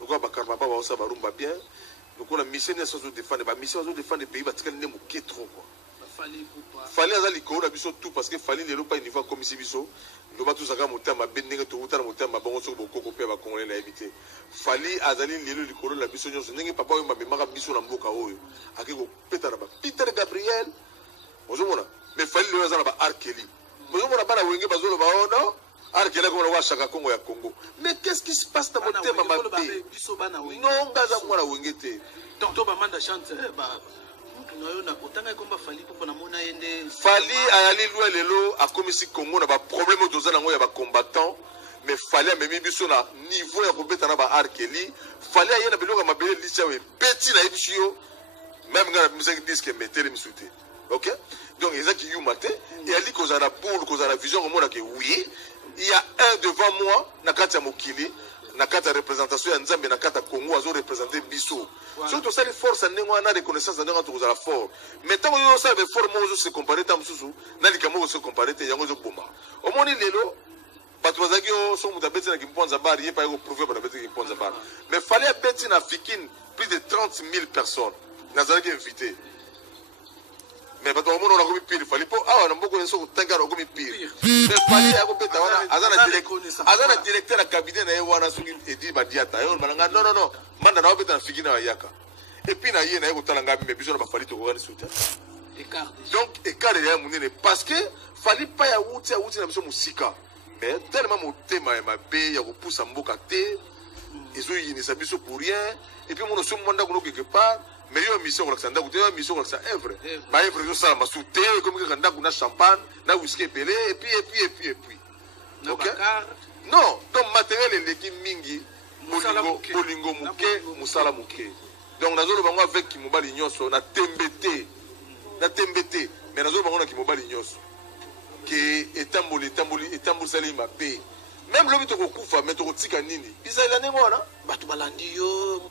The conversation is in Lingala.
lokola bakarma ba baosa barumba bien lokola mission ya sozo défendre ba mission sozo défendre pays batikali ne moke trop quoi fali aza likolo na biso tout parce que fali lelo pa niveau comme si biso loba tout saka motema bendenge to utana motema bango so bokoko pe ba congolais na éviter fali azali lelo likolo na biso nyonso ndenge papa oyo mamemaka biso na mboka oyo akiko peta na ba Peter Gabriel ozomona mais fali lelo aza na ba Arkeli ozomona bana wenge bazolo ba ono Arkeli comme wa chaka Congo ya Congo mais qu'est-ce qui se passe dans motema mabé non baza mwana wenge te donc to ba manda chante ba Fali ayali lwa lelo a komisi Congo na ba problème toza nango ya ba combattant mais fali a memi biso na niveau ya kobeta na ba Arkeli fali ayena biloko mabele licha we petit na ebishio même ngana musique disque mettre misute OK donc ezaki yumate et ali kozana boule kozana vision komona ke oui il y a un devant moi na kati ya mokili na kati ya représentation ya Nzambe na kati ya Congo azo représenter biso surtout ça les forces ndengwa na reconnaissance ndengwa tozala fort mais tant que ça be fort mo se comparer tam susu na likamo se comparer te yango zo bomba omoni lelo bato bazaki o so mutabeti na kimponza bar ye pa yo prouver ba beti kimponza bar mais fallait beti na fikine plus de 30 000 personnes nazalaki invité mais bato omona na komi pire fallait po ah na mboko nso kutanga na komi pire mais fallait ya kopeta wana azana directeur na cabinet na ye wana suki edi badiata yo malanga non manda na obeta na fikina wa yaka et puis na ye na ye kotala ngabi mais biso na ba fallait to kokani souta écart donc écart ya munene parce que fallait pas ya wuti na biso musika mais tellement motema ya mabe ya kopusa mboka te ezo yinisa biso pour rien et puis mon so mwanda kuno quelque part mais yo mission ko lakanda kuté mission ko lakanda œuvre ba œuvre zo sala masouté comme que kanda kuna champagne na whisky pelé et puis OK non donc matériel eleki mingi bolingo muke musala muke donc nazolo bango avec ki mobali nyonso na tembete mais nazolo bango na ki mobali nyonso que etamboli sali mabe même lobi to kokufa mais to kotika nini bizala nengo na bato balandi yo